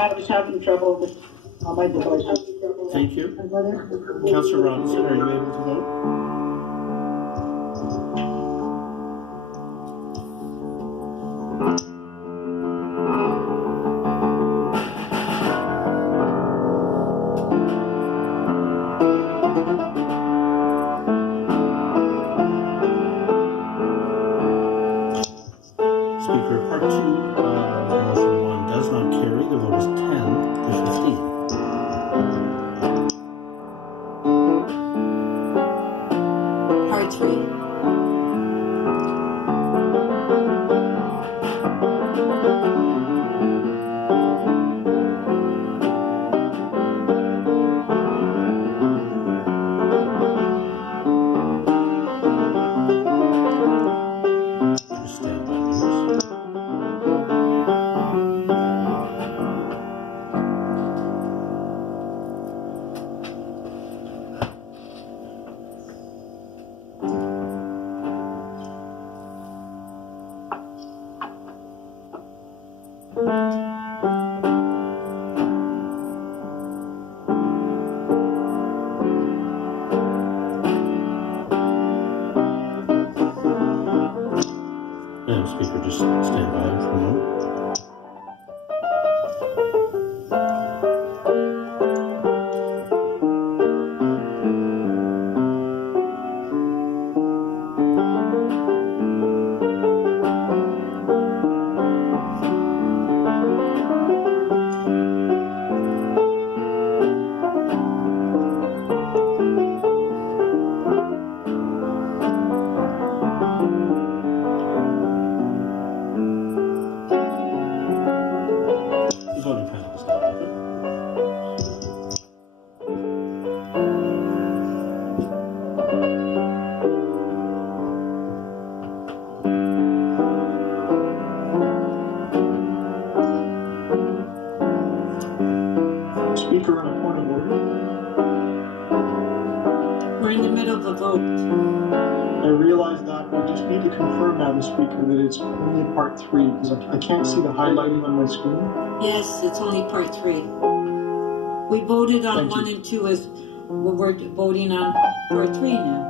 I was having trouble with my device. Thank you. Councillor Robinson, are you able to vote? Speaker, part 2 of motion 1 does not carry. The vote is 10 to 15. Part 3. Just stand by, members. Madam Speaker, just stand by for a moment. The voting panel is now open. Speaker, on a point of order. We're in the middle of a vote. I realize that. We just need to confirm, Madam Speaker, that it's only part 3, because I can't see the highlighting on my screen. Yes, it's only part 3. We voted on Thank 1 you. and 2 as we're voting on part 3 now.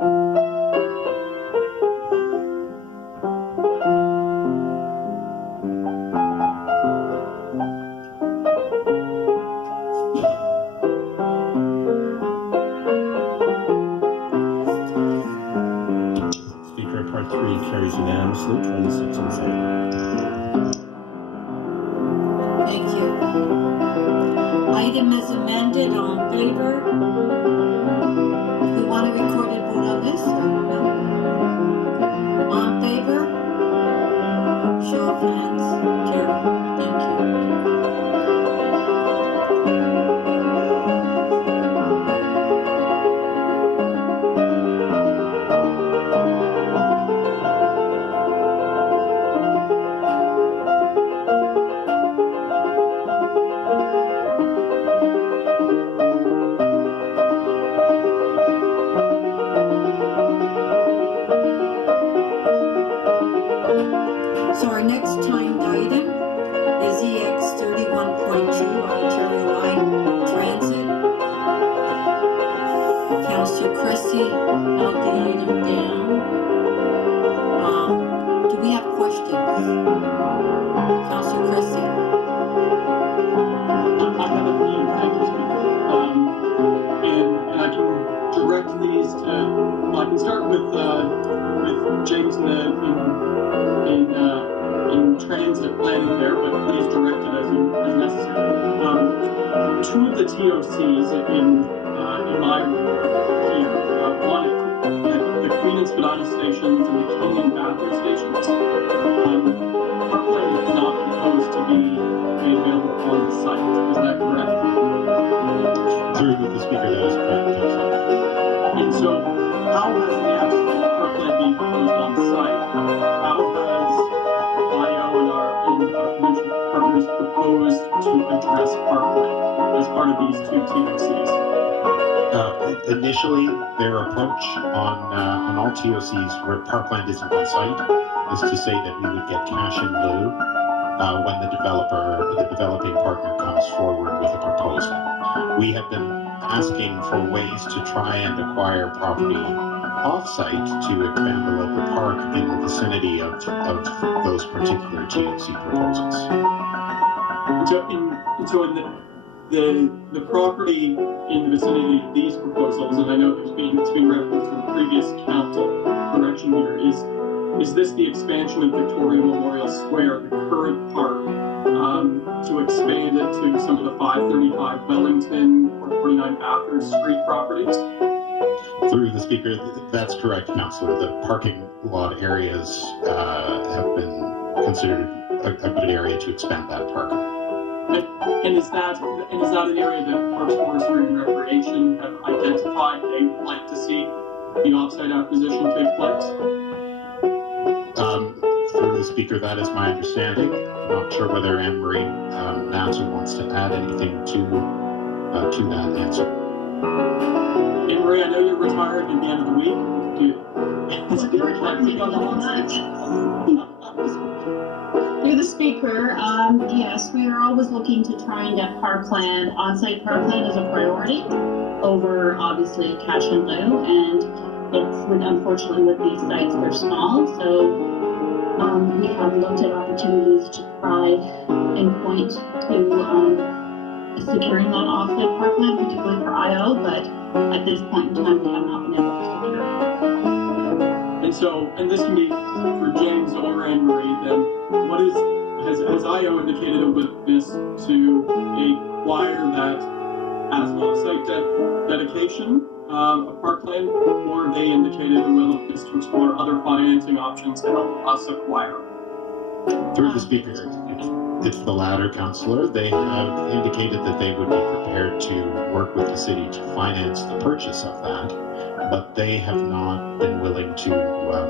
Speaker, part 3 carries unanimously, 26 in favor. Thank you. Item is amended. All in favor? Do we want a recorded vote on this or no? All in favor? Show of hands. Carry. Thank you. So our next timed item is EX 31.2 Ontario Line Transit. Councillor Cressy held the item down. Do we have questions? Councillor Cressy. I have a few, thank you, Speaker. And I can direct these to, I can start with James in transit planning there, but please direct it as necessary. Two of the TOCs in my report here, one at the Queen and Spadina stations and the King and Bathurst stations. Parkland is not proposed to be made available on the site. Is that correct? Through the Speaker, that is correct, Councillor. And so, how has the absolute parkland being proposed on site? How has IO and our provincial partners proposed to address parkland as part of these two TOCs? Initially, their approach on all TOCs where parkland isn't on site is to say that we would get cash in lieu when the developing partner comes forward with a proposal. We have been asking for ways to try and acquire property off-site to expand the local park in the vicinity of those particular TOC proposals. So in the property in the vicinity of these proposals, and I know it's been referenced in previous council direction here, is this the expansion of Victoria Memorial Square, the current park, to expand it to some of the 535 Wellington or 49 Bathurst Street properties? Through the speaker, that's correct, Councillor. The parking lot areas have been considered a good area to expand that park. And is that an area that Parks, Forestry, and Recreation have identified they would like to see the offsite acquisition take place? Through the speaker, that is my understanding. I'm not sure whether Anne-Marie Nassar wants to add anything to that answer. Anne-Marie, I know you're retiring at the end of the week. Through the speaker, yes, we are always looking to try and get parkland, on-site parkland as a priority over obviously cash and lieu, and unfortunately with these sites they're small, so we have looked at opportunities to try and point to securing that off-site parkland, particularly for IO, but at this point in time we have not been able to secure it. And this can be for James or Anne-Marie, then has IO indicated a willingness to acquire that as off-site dedication of parkland, or have they indicated a willingness to explore other financing options to help us acquire? Through the speaker, it's the latter, Councillor. They have indicated that they would be prepared to work with the city to finance the purchase of that, but they have not been willing to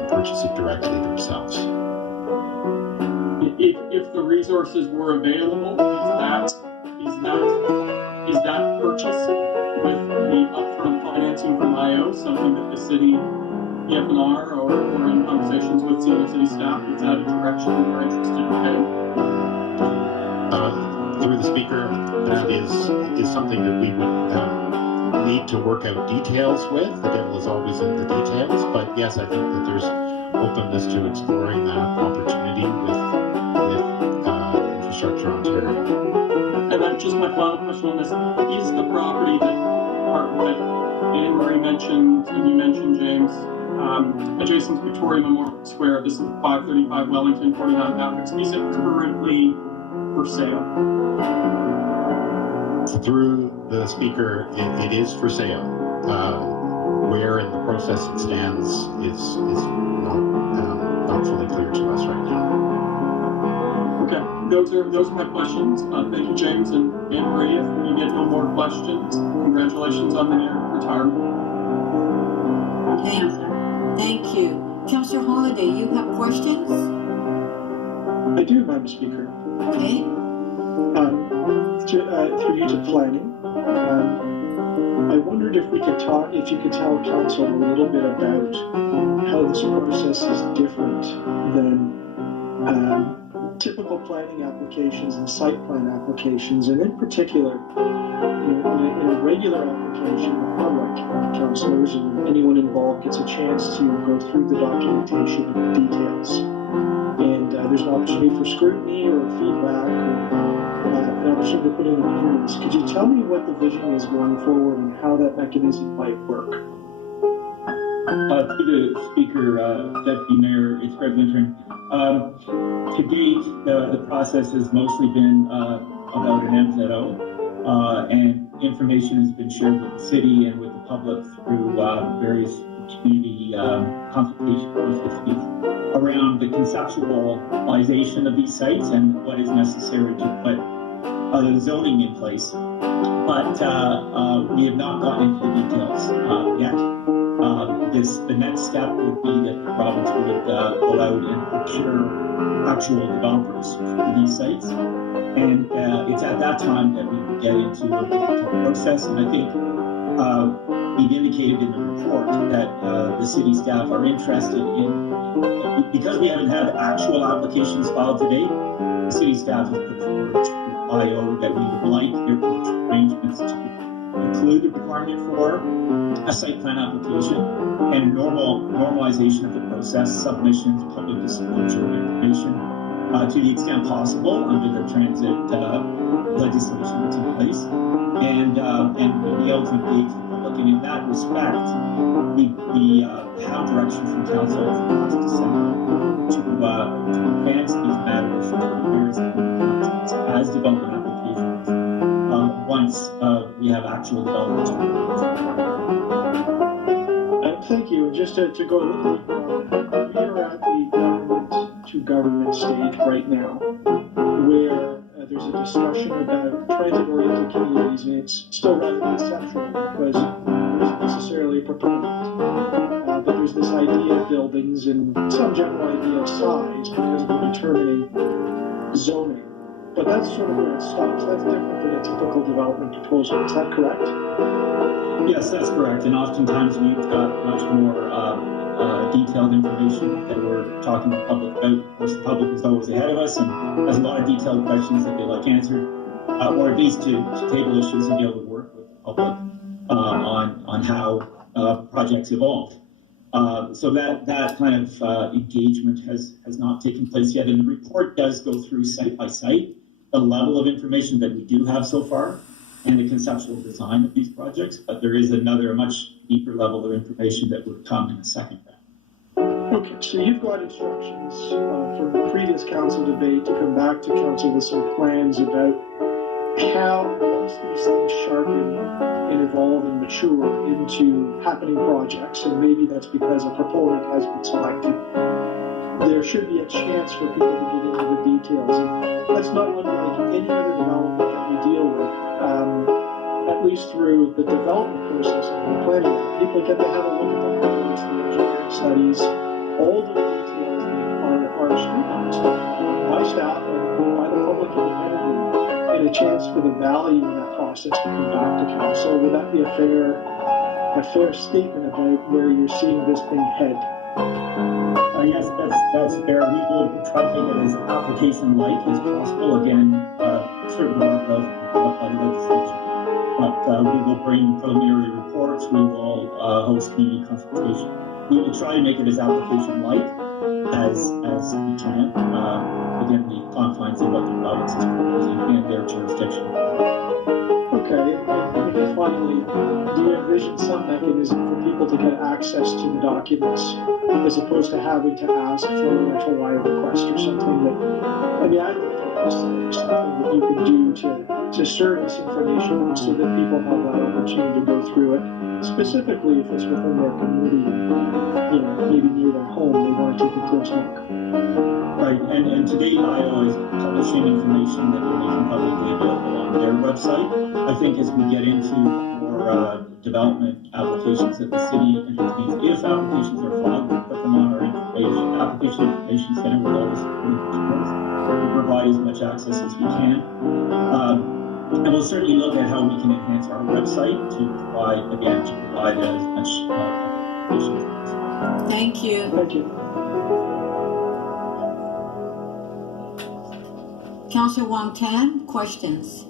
purchase it directly themselves. If the resources were available, is that purchase with the upfront financing from IO something that the city, PFNR, or in conversations with senior city staff, is that a direction we're interested in heading? Through the speaker, that is something that we would need to work out details with. The devil is always in the details, but yes, I think that there's openness to exploring that opportunity with Infrastructure Ontario. And then just my final question on this, is the property that Anne-Marie mentioned, and you mentioned, James, adjacent to Victoria Memorial Square, this is 535 Wellington, 49 Bathurst, is it currently for sale? Through the speaker, it is for sale. Where in the process it stands is not fully clear to us right now. Okay, those are my questions. Thank you, James and Anne-Marie. If you get no more questions, congratulations on the retirement. Thank you. Councillor Holiday, you have questions? I do, Madam Speaker. Okay. Through you to planning, I wondered if you could tell Council a little bit about how this process is different than typical planning applications and site plan applications, and in particular, in a regular application, the public, councillors and anyone involved gets a chance to go through the documentation and details, and there's an opportunity for scrutiny or feedback, or an opportunity to put in opinions. Could you tell me what the vision is going forward and how that mechanism might work? Through the speaker, Deputy Mayor, it's Greg Lintern. To date, the process has mostly been about an MZO, and information has been shared with the city and with the public through various community consultation processes around the conceptualization of these sites and what is necessary to put the zoning in place. But we have not gotten into the details yet. The next step would be that the province would go out and procure actual developers for these sites. And it's at that time that we would get into the process. And I think we've indicated in the report that the city staff are interested in, because we haven't had actual applications filed to date, the city staff has put forward to IO that we would like their arrangements to include the requirement for a site plan application and normalization of the process, submissions, public disclosure of information to the extent possible under the transit legislation that's in place, and be able to engage the public. And in that respect, we have direction from council last December to advance these matters to various as development applications once we have actual development. Thank you. Just to go a little deeper, we are at the government to government stage right now, where there's a discussion about transit-oriented communities, and it's still rather conceptual because there isn't necessarily a proponent. But there's this idea of buildings and some general idea of size because we're determining zoning. But that's sort of where it stops. That's different than a typical development proposal. Is that correct? Yes, that's correct. And oftentimes we've got much more detailed information that we're talking to the public about. Of course, the public is always ahead of us and has a lot of detailed questions that they like answered, or at least to table issues and be able to work with the public on how projects evolve. So that kind of engagement has not taken place yet. And the report does go through site by site the level of information that we do have so far and the conceptual design of these projects, but there is another much deeper level of information that would come in a second round. Okay, so you've got instructions from the previous council debate to come back to council with some plans about how, once these things sharpen and evolve and mature into happening projects, and maybe that's because a proponent has been selected, there should be a chance for people to get into the details. And that's not unlike any other development that we deal with. At least through the development process of the planning, people get to have a look at the plans, the engineering studies, all the details that are scrutinized by staff and by the public independently, and a chance for the value in that process to come back to council. Would that be a fair statement about where you're seeing this thing head? Yes, that's fair. We will try to make it as application-like as possible. Again, certain work of by the legislation. But we will bring preliminary reports. We will host community consultation. We will try to make it as application-like as we can within the confines of what the province is proposing and their jurisdiction. Okay, and then finally, do you envision some mechanism for people to get access to the documents as opposed to having to ask for an FOI request or something that, I mean, I don't know if there's something that you can do to serve this information so that people have that opportunity to go through it, specifically if it's within their community, you know, maybe near their home, they want to take a close look. Right, and today IO is publishing information that they're making publicly available on their website. I think as we get into more development applications that the city entertains, if applications are filed, we put them on our application information center with all this information. We provide as much access as we can. And we'll certainly look at how we can enhance our website to provide as much information as possible. Thank you. Thank you. Councillor Wong Tan, questions?